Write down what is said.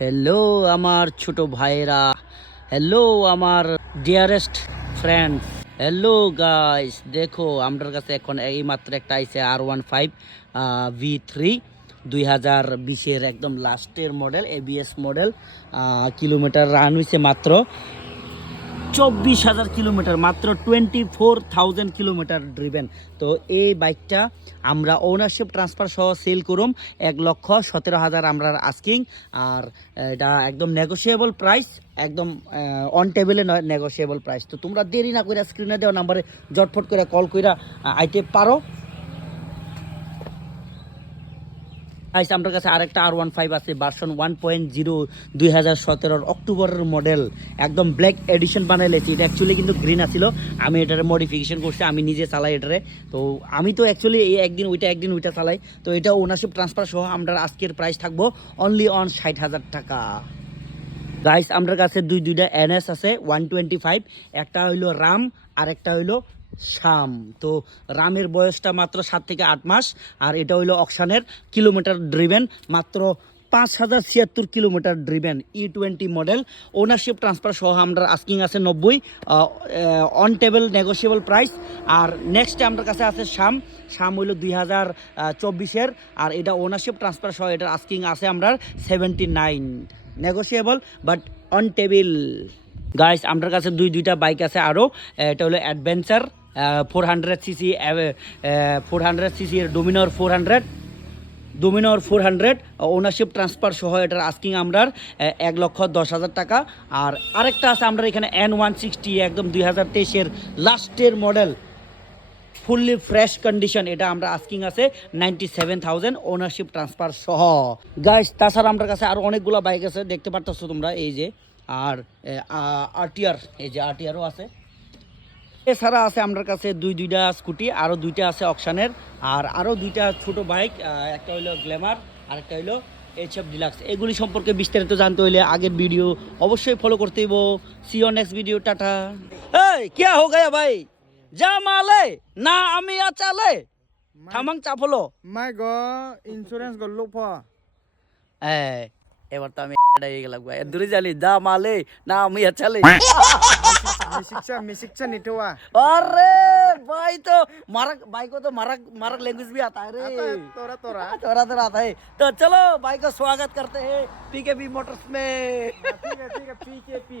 Hello আমার ছোট ভাইরা, হ্যালো আমার ডিয়ারেস্ট ফ্রেন্ডস, হ্যালো গাইস। দেখো আমার কাছে এখন এই মাত্র একটা আইছে R15 V3 2020-এর একদম লাস্টের model, ABS model. Kilometre run হয়েছে মাত্র 24,000 কিলোমিটার, মাত্র 24,000 কিলোমিটার ড্রিভেন। তো এই বাইকটা আমরা ওনারশিপ ট্রান্সফার সহ সেল করুম 1,17,000 আমরা আস্কিং। আর এটা একদম নেগোশিয়েবল প্রাইস, একদম অন টেবিলে নেগোশিয়েবল প্রাইস। তো তোমরা দেরি না করে স্ক্রিনে দেওয়া নাম্বারে জটফট করে কল করে আইতে পারো। গাইস আমার কাছে আরেকটা R15 আছে ভার্সন 1.0 2017 অক্টোবরের মডেল, একদম ব্ল্যাক এডিশন বানাইলেছি। এটা অ্যাকচুয়ালি কিন্তু গ্রিন আছিল, আমি এটারে মডিফিকেশন করছি, আমি নিজে চালাই এটারে। তো আমি তো অ্যাকচুয়ালি এই একদিন ওইটা চালাই। তো এটা ওনারশিপ ট্রান্সফার সহ আমরা আজকের প্রাইস থাকবো অনলি অন 60,000 টাকা। গাইস আমার কাছে দুইটা NS আছে 125, একটা হইলো রাম আর একটা হইলো শাম। তো রামের বয়সটা মাত্র 7 থেকে 8 মাস, আর এটা হইলো অকশানের। কিলোমিটার ড্রিভেন মাত্র 5,076 kilometre driven, E20 model. Ownership transfer সহ আমরা আস্কিং আছে 90, অন টেবল নেগোশিয়েবল প্রাইস। আর নেক্সট আমার কাছে আছে শাম হইলো 2024-এর, আর এটা ওনারশিপ ট্রান্সফার সহ এটার আস্কিং আছে আমরা 79, negotiable but on table. Guys আমার কাছে দুইটা বাইক আছে আরও। এটা হলো অ্যাডভেঞ্চার 400cc, 400cc এর ডোমিনর 400 ওনারশিপ ট্রান্সফার সহ এটার আস্কিং আমরা 1,10,000 টাকা। আর আরেকটা আছে আমরা এখানে N160, একদম 2023-এর লাস্টের মডেল, ফুললি ফ্রেশ কন্ডিশন। এটা আমরা আস্কিং আছে 97,000 ওনারশিপ ট্রান্সফার সহ। গাইস তাছাড়া আমার কাছে আরও অনেকগুলো বাইক আছে, দেখতে পারতেছো তোমরা এই যে। আর RTR, এই যে RTRও আছে। এছাড়া আছে আমার কাছে দুইটা স্কুটি, আরও দুইটা আছে অকশানের, আর আরও দুইটা ছোট বাইক, একটা হইলো গ্ল্যামার আর একটা হইলো HF ডিলাক্স। এগুলি সম্পর্কে বিস্তারিত জানতে হইলে আগের ভিডিও অবশ্যই ফলো করতে হইব। See on next video, tata. এই क्या हो गया ভাই, যা মালে না আমি আচালে থামাং চাপলো। মাই গ ইন্স্যুরেন্স গল্লো প এবার তো আমি হয়ে গেলাম ভাই, দূরে জানি যা মালে না আমি আচালে। मिसिक्चा निटवा अरे भाई तो मारक भाई को तो मारक लैंग्वेज भी आता है रे। तोरा तोरा तोरा आता है। तो चलो भाई को स्वागत करते हैं PKB मोटर्स में। ठीक है पी के पी